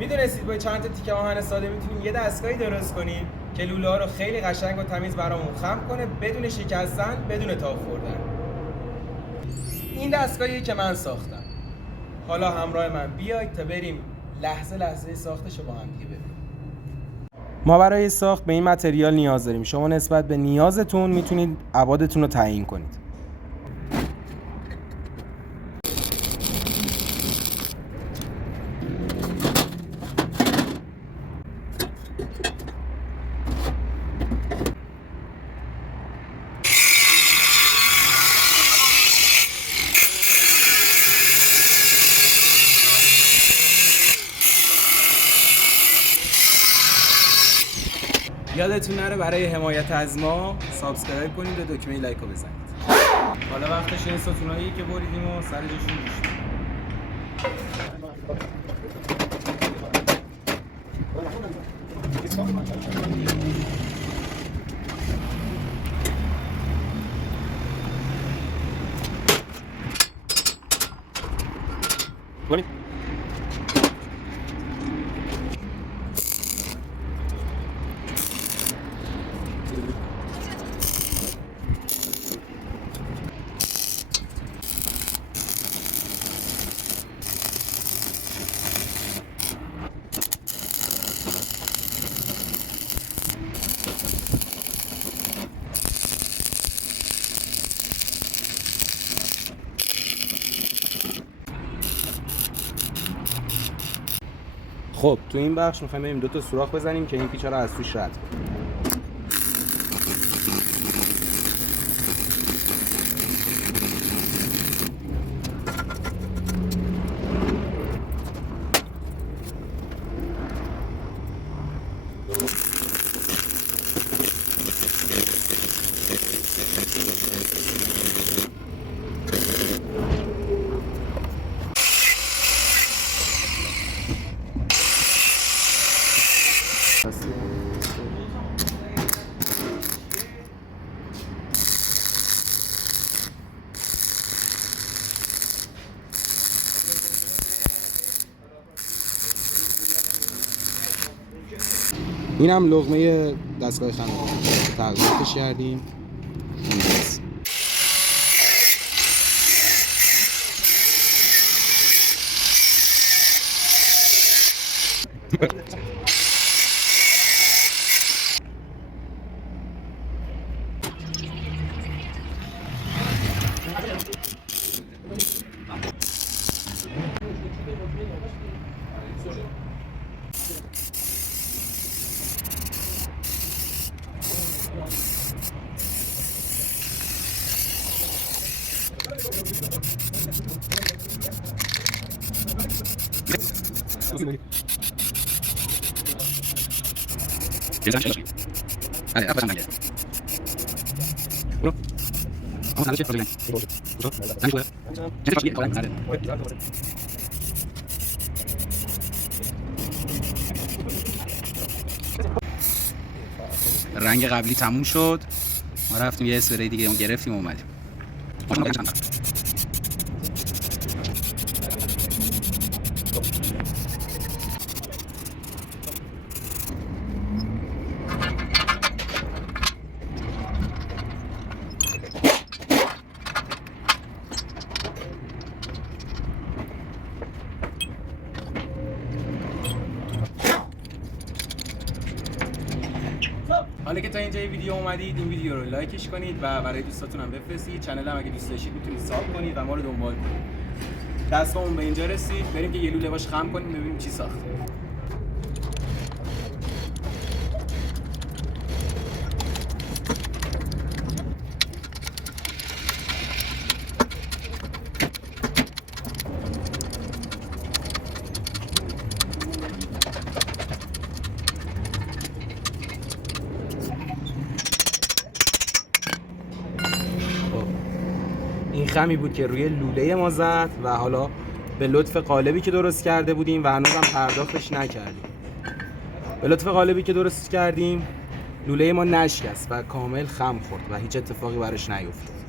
میدونستید با چند تا تیکه آهن ساده میتونیم یه دستگاهی درست کنیم که لوله ها رو خیلی قشنگ و تمیز برامون خم کنه بدون شکستن، بدون تاب خوردن. این دستگاهیه که من ساختم. حالا همراه من بیاید تا بریم لحظه لحظه ساختش رو با هم دیگه ببینیم. ما برای ساخت به این متریال نیاز داریم. شما نسبت به نیازتون میتونید ابعادتون رو تعیین کنید. یادتون نره برای حمایت از ما سابسکرایب کنید و دکمه لایک رو بزنید. حالا وقتش این ستونایی که بریدیم و سر جاشون گوشیم. خب تو این بخش می‌خوایم بریم 2 تا سوراخ بزنیم که این پیچا رو از توش رد کنیم. این هم لقمه دستگاه خمیری تقریبش کردیم. رنگ قبلی تموم شد، ما رفتیم یه اسپری دیگه اون گرفتیم و اومدیم. حالا که تا اینجای ویدیو اومدید این ویدیو رو لایکش کنید و برای دوستاتون هم بفرستید. چنل هم اگه دوست داشتید میتونید ساب کنید و ما رو دنبال کنید. دستمون به اینجا رسید، بریم که یه لوله باش خم کنیم ببینیم چی ساختیم. این خمی بود که روی لوله ما زد و حالا به لطف قالبی که درست کرده بودیم و هنوزم پرداختش نکردیم. به لطف قالبی که درست کردیم لوله ما نشکست و کامل خم خورد و هیچ اتفاقی براش نیفتاد.